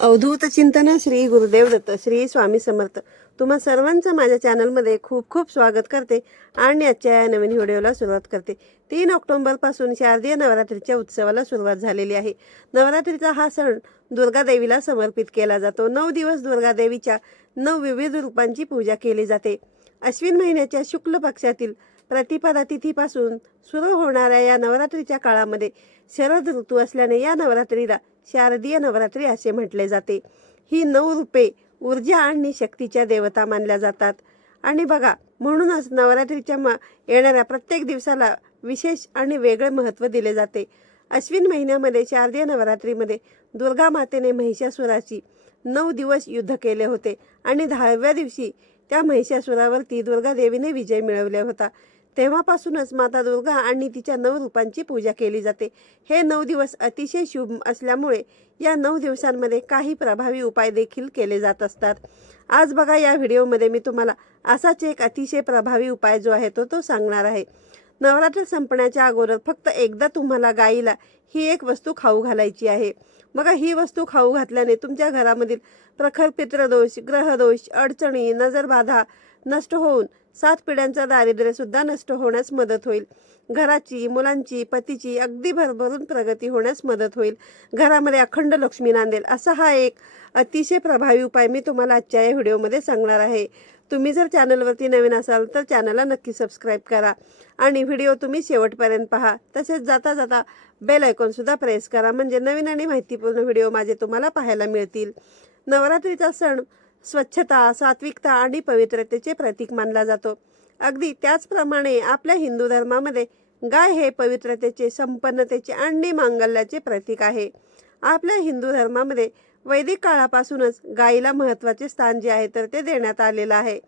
अवधूत चिंतन श्री गुरुदेव दत्त श्री स्वामी समर्थ. तुम्हा सर्वांचं माझ्या चॅनलमध्ये खूप खूप स्वागत करते आणि आजच्या या नवीन व्हिडिओला सुरुवात करते. तीन ऑक्टोंबरपासून शारदीय नवरात्रीच्या उत्सवाला सुरुवात झालेली आहे. नवरात्रीचा हा सण दुर्गादेवीला समर्पित केला जातो. नऊ दिवस दुर्गादेवीच्या नऊ विविध रूपांची पूजा केली जाते. अश्विन महिन्याच्या शुक्ल पक्षातील प्रतिपदा तिथीपासून सुरू होणाऱ्या या नवरात्रीच्या काळामध्ये शरद ऋतू असल्याने या नवरात्रीला शारदीय नवरात्री असे म्हटले जाते. ही नऊ रूपे ऊर्जा आणि शक्तीच्या देवता मानल्या जातात. आणि बघा म्हणूनच नवरात्रीच्या मा येणाऱ्या प्रत्येक दिवसाला विशेष आणि वेगळे महत्त्व दिले जाते. अश्विन महिन्यामध्ये शारदीय नवरात्रीमध्ये दुर्गा मातेने महिषासुराची नऊ दिवस युद्ध केले होते. आणि दहाव्या दिवशी त्या महिषासुरावरती दुर्गा देवीने विजय मिळवला होता. तेव्हापासूनच माता दुर्गा आणि तिच्या नऊ रूपांची पूजा केली जाते. हे नऊ दिवस अतिशय शुभ असल्यामुळे या नऊ दिवसांमध्ये काही प्रभावी उपाय देखील केले जात असतात. आज बघा या व्हिडिओमध्ये मी तुम्हाला असाच एक अतिशय प्रभावी उपाय जो आहे तो तो सांगणार आहे. नवरात्र संपण्याच्या अगोदर फक्त एकदा तुम्हाला गाईला ही एक वस्तू खाऊ घालायची आहे. बघा ही वस्तू खाऊ घातल्याने तुमच्या घरामधील प्रखर पितृदोष ग्रहदोष अडचणी नजरबाधा नष्ट होऊन सात पिढ्यांचा दारिद्र्यसुद्धा नष्ट होण्यास मदत होईल. घराची मुलांची पतीची अगदी भरभरून प्रगती होण्यास मदत होईल. घरामध्ये अखंड लक्ष्मी नांदेल असा हा एक अतिशय प्रभावी उपाय मी तुम्हाला आजच्या या व्हिडिओमध्ये सांगणार आहे. तुम्ही जर चॅनलवरती नवीन असाल तर चॅनलला नक्की सबस्क्राईब करा आणि व्हिडिओ तुम्ही शेवटपर्यंत पहा. तसेच जाता जाता बेल आयकॉनसुद्धा प्रेस करा. म्हणजे नवीन आणि माहितीपूर्ण व्हिडिओ माझे तुम्हाला पाहायला मिळतील. नवरात्रीचा सण स्वच्छता सात्विकता आणि पवित्रतेचे प्रतीक मानला जातो. अगदी त्याचप्रमाणे आपल्या हिंदू धर्मामध्ये गाय हे पवित्रतेचे संपन्नतेचे आणि मांगल्याचे प्रतीक आहे. आपल्या हिंदू धर्मामध्ये वैदिक काळापासूनच गायीला महत्त्वाचे स्थान जे आहे तर ते देण्यात आलेलं आहे.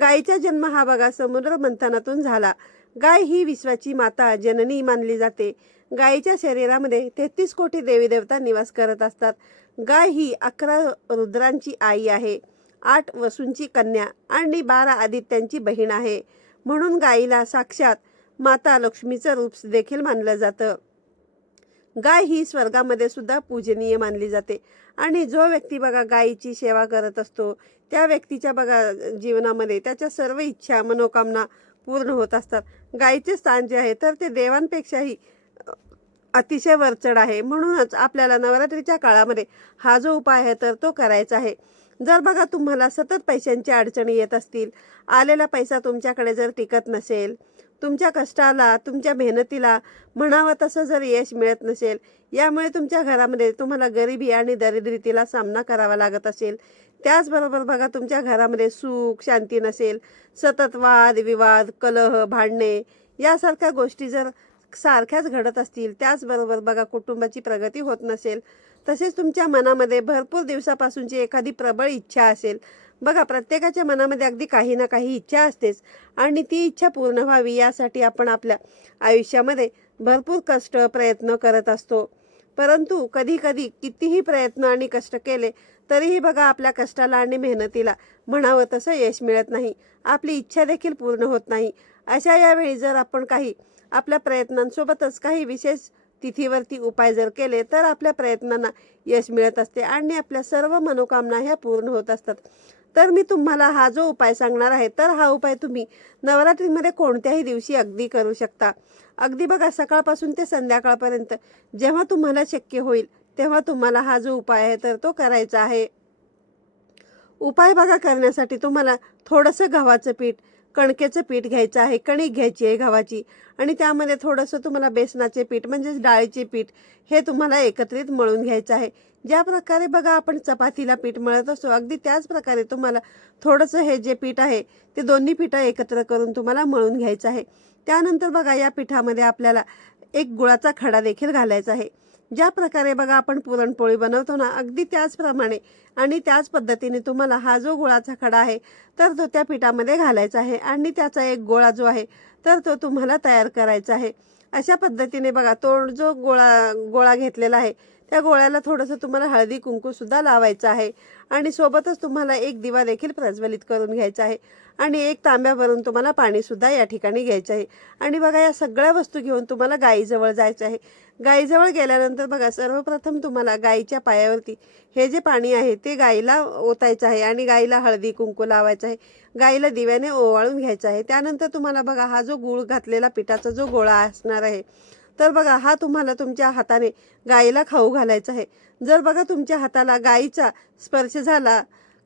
गायीचा जन्म हा बघा समुद्र मंथनातून झाला. गाय ही विश्वाची माता जननी मानली जाते. गायीच्या शरीरामध्ये तेहतीस कोटी देवी देवता निवास करत असतात. गाय ही अकरा रुद्रांची आई आहे. आठ वसूंची कन्या आणि बारा आदित्यांची बहीण आहे. म्हणून गायीला साक्षात माता लक्ष्मीचं रूप देखील मानलं जातं. गाय ही स्वर्गामध्ये सुद्धा पूजनीय मानली जाते. आणि जो व्यक्ती बघा गायीची सेवा करत असतो त्या व्यक्तीच्या बघा जीवनामध्ये त्याच्या सर्व इच्छा मनोकामना पूर्ण होत असतात. गायीचे स्थान जे आहे तर ते देवांपेक्षाही अतिशय वरचढ आहे. म्हणूनच आपल्याला नवरात्रीच्या काळामध्ये हा जो उपाय आहे तर तो करायचा आहे. जर बघा तुम्हाला सतत पैशांची अडचणी येत असतील आलेला पैसा तुमच्याकडे जर टिकत नसेल तुमच्या कष्टाला तुमच्या मेहनतीला म्हणावं तसं जर यश मिळत नसेल यामुळे तुमच्या घरामध्ये तुम्हाला गरिबी आणि दरिद्रीतीला सामना करावा लागत असेल. त्याचबरोबर बघा तुमच्या घरामध्ये सुख शांती नसेल सतत वाद विवाद कलह भांडणे यासारख्या गोष्टी जर सारख्याच घडत असतील त्याचबरोबर बघा कुटुंबाची प्रगती होत नसेल तसेच तुमच्या मनामध्ये भरपूर दिवसापासूनची एखादी प्रबळ इच्छा असेल. बघा प्रत्येकाच्या मनामध्ये अगदी काही ना काही इच्छा असतेच. आणि ती इच्छा पूर्ण व्हावी यासाठी आपण आपल्या आयुष्यामध्ये भरपूर कष्ट प्रयत्न करत असतो. परंतु कधीकधी कितीही प्रयत्न आणि कष्ट केले तरीही बघा आपल्या कष्टाला आणि मेहनतीला म्हणावं तसं यश मिळत नाही. आपली इच्छा देखील पूर्ण होत नाही. अशा यावेळी जर आपण काही आपल्या प्रयत्नांसोबतच काही विशेष तिथीवरती उपाय जर केले तर आपल्या प्रयत्नांना यश मिळत असते आणि आपल्या सर्व मनोकामना ह्या पूर्ण होत असतात. तर मी तुम्हाला हा जो उपाय सांगणार आहे तर हा उपाय तुम्ही नवरात्रीमध्ये कोणत्याही दिवशी अगदी करू शकता. अगदी बघा सकाळपासून ते संध्याकाळपर्यंत जेव्हा तुम्हाला शक्य होईल तेव्हा तुम्हाला हा जो उपाय आहे तर तो करायचा आहे. उपाय बघा करण्यासाठी तुम्हाला थोडंसं गव्हाचं पीठ कणकेचं पीठ घ्यायचं आहे कणिक घ्यायची आहे गव्हाची. आणि त्यामध्ये थोडंसं तुम्हाला बेसनाचे पीठ म्हणजेच डाळीचे पीठ हे तुम्हाला एकत्रित मळून घ्यायचं आहे. ज्या प्रकारे बघा आपण चपातीला पीठ मळत असतो अगदी त्याच प्रकारे तुम्हाला थोडंसं हे जे पीठ आहे ते दोन्ही पिठं एकत्र करून तुम्हाला मळून घ्यायचं आहे. त्यानंतर बघा या पिठामध्ये आपल्याला एक गुळाचा खडा देखील घालायचा आहे. ज्या प्रकारे बघा आपण पुरणपोळी बनवतो ना अगदी त्याचप्रमाणे. आणि त्याच पद्धतीने तुम्हाला हा जो गुळाचा खडा आहे तर तो त्या पिठामध्ये घालायचा आहे. आणि त्याचा एक गोळा जो आहे तर तो तुम्हाला तयार करायचा आहे. अशा पद्धतीने बघा तो जो गोळा गोळा घेतलेला आहे त्या गोळ्याला थोडंसं तुम्हाला हळदी कुंकूसुद्धा लावायचं आहे. आणि सोबतच तुम्हाला एक दिवा देखील प्रज्वलित करून घ्यायचा आहे. आणि एक तांब्या भरून तुम्हाला पाणीसुद्धा या ठिकाणी घ्यायचं आहे. आणि बघा या सगळ्या वस्तू घेऊन तुम्हाला गाईजवळ जायचं आहे. गाईजवळ गेल्यानंतर बघा सर्वप्रथम तुम्हाला गाईच्या पायावरती हे जे पाणी आहे ते गाईला ओतायचं आहे आणि गाईला हळदी कुंकू लावायचं आहे. गाईला दिव्याने ओवाळून घ्यायचं आहे. त्यानंतर तुम्हाला बघा हा जो गूळ घातलेला पिठाचा जो गोळा असणार आहे तर बघा हा तुम्हाला तुमच्या हाताने गाईला खाऊ घालायचा आहे. जर बघा तुमच्या हाताला गाईचा स्पर्श झाला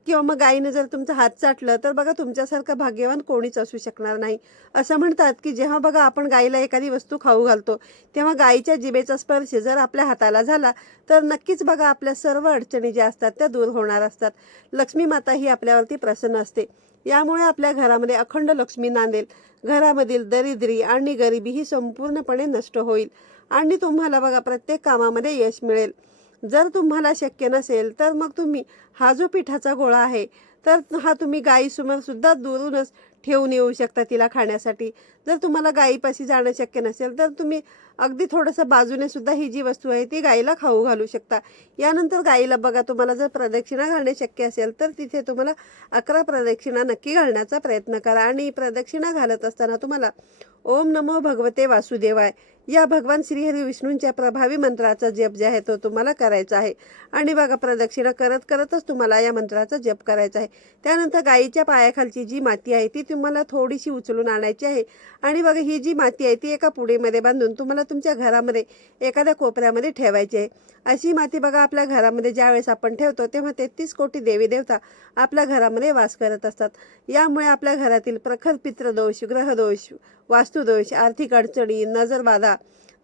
किंवा मग गायीने जर तुमचा हात चाटलं तर बघा तुमच्यासारखं भाग्यवान कोणीच असू शकणार नाही. असं म्हणतात की जेव्हा बघा आपण गाईला एखादी वस्तू खाऊ घालतो तेव्हा गाईच्या जिभेचा स्पर्श जर आपल्या हाताला झाला तर नक्कीच बघा आपल्या सर्व अडचणी ज्या असतात त्या दूर होणार असतात. लक्ष्मी माता ही आपल्यावरती प्रसन्न असते. यामुळे आपल्या घरामध्ये अखंड लक्ष्मी नांदेल. घरामधील दरिद्री आणि गरिबी ही संपूर्णपणे नष्ट होईल. आणि तुम्हाला बघा प्रत्येक कामामध्ये यश मिळेल. जर तुम्हाला शक्य नसेल तर मग तुम्ही हा जो पिठाचा गोळा आहे तर हा तुम्ही गाईसमोरसुद्धा दुरूनच ठेवून येऊ शकता तिला खाण्यासाठी. जर तुम्हाला गाईपाशी जाणं शक्य नसेल तर तुम्ही अगदी थोडंसं बाजूने सुद्धा ही जी वस्तू आहे ती गाईला खाऊ घालू शकता. यानंतर गाईला बघा तुम्हाला जर प्रदक्षिणा घालणे शक्य असेल तर तिथे तुम्हाला अकरा प्रदक्षिणा नक्की घालण्याचा प्रयत्न करा. आणि प्रदक्षिणा घालत असताना तुम्हाला ओम नमो भगवते वासुदेवाय. या भगवान श्रीहरी विष्णूंच्या प्रभावी मंत्राचा जप जे आहे तो तुम्हाला करायचा आहे. आणि बघा प्रदक्षिणा करत करतच तुम्हाला या मंत्राचा जप करायचा आहे. त्यानंतर गाईच्या पायाखालची जी माती आहे ती तुम्हाला थोडीशी उचलून आणायची आहे. आणि बघा ही जी माती आहे ती एका पुडीमध्ये बांधून तुम्हाला तुमच्या घरामध्ये एखाद्या कोपऱ्यामध्ये ठेवायची आहे. अशी माती बघा आपल्या घरामध्ये ज्यावेळेस आपण ठेवतो तेव्हा तेहतीस कोटी देवी देवता आपल्या घरामध्ये वास करत असतात. यामुळे आपल्या घरातील प्रखर पित्रदोष ग्रहदोष वास्तुदोष आर्थिक अडचणी नजरबाधा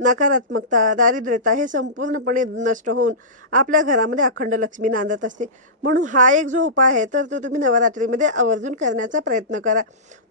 नकारात्मकता दारिद्र्यता हे संपूर्णपणे नष्ट होऊन आपल्या घरामध्ये अखंड लक्ष्मी नांदत असते. म्हणून हा एक जो उपाय आहे तर तो तुम्ही नवरात्रीमध्ये आवर्जून करण्याचा प्रयत्न करा.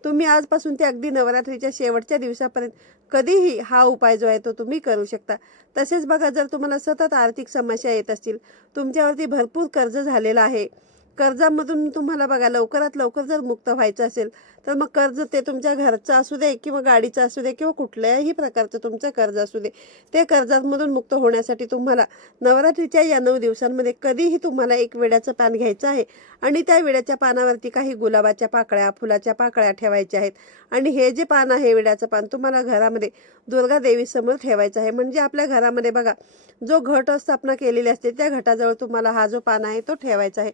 तुम्ही आजपासून ते अगदी नवरात्रीच्या शेवटच्या दिवसापर्यंत कधीही हा उपाय जो आहे तो तुम्ही करू शकता. तसेच बघा जर तुम्हाला सतत आर्थिक समस्या येत असतील तुमच्यावरती भरपूर कर्ज झालेलं आहे कर्जामधून तुम्हाला बघा लवकरात लवकर जर मुक्त व्हायचं असेल तर मग कर्ज ते तुमच्या घरचं असू दे किंवा गाडीचं असू दे किंवा कुठल्याही प्रकारचं तुमचं कर्ज असू दे ते कर्जामधून मुक्त होण्यासाठी तुम्हाला नवरात्रीच्या या नऊ दिवसांमध्ये कधीही तुम्हाला एक वेड्याचं पान घ्यायचं आहे आणि त्या वेड्याच्या पानावरती काही गुलाबाच्या पाकळ्या फुलाच्या पाकळ्या ठेवायच्या आहेत. आणि हे जे पान आहे विड्याचं पान तुम्हाला घरामध्ये दुर्गा देवीसमोर ठेवायचं आहे. म्हणजे आपल्या घरामध्ये बघा जो घट स्थापना केलेली असते त्या घटाजवळ तुम्हाला हा जो पान आहे तो ठेवायचा आहे.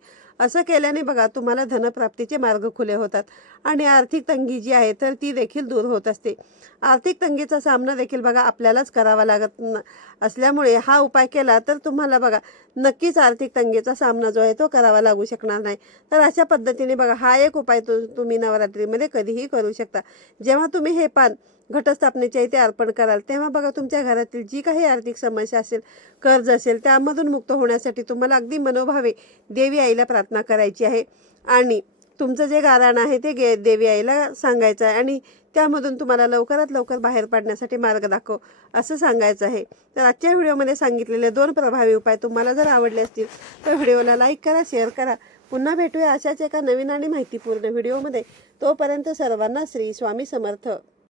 असं केल्याने बघा तुम्हाला धनप्राप्तीचे मार्ग खुले होतात. आणि आर्थिक तंगी जी आहे तर ती देखील दूर होत असते. आर्थिक तंगीचा सामना देखील बघा आपल्यालाच करावा लागत न असल्यामुळे हा उपाय केला तर तुम्हाला बघा नक्कीच आर्थिक तंगीचा सामना जो आहे तो करावा लागू शकणार नाही. तर अशा पद्धतीने बघा हा एक उपाय तु तुम्ही नवरात्रीमध्ये कधीही करू शकता. जेव्हा तुम्ही हे पान घटस्थापनेच्या इथे अर्पण कराल. तेव्हा बघा तुमच्या घरातील जी काही आर्थिक समस्या असेल कर्ज असेल त्यामधून मुक्त होण्यासाठी तुम्हाला अगदी मनोभावे देवी आईला प्रार्थना करायची आहे. आणि तुमचं जे गाराण आहे ते गे देवी आईला सांगायचं आहे आणि त्यामधून तुम्हाला लवकरात लवकर बाहेर पाडण्यासाठी मार्ग दाखव असं सांगायचं आहे. तर आजच्या व्हिडिओमध्ये सांगितलेले दोन प्रभावी उपाय तुम्हाला जर आवडले असतील तर व्हिडिओला लाईक करा शेअर करा. पुन्हा भेटूया अशाच एका नवीन आणि माहितीपूर्ण व्हिडिओमध्ये. तोपर्यंत सर्वांना श्री स्वामी समर्थ.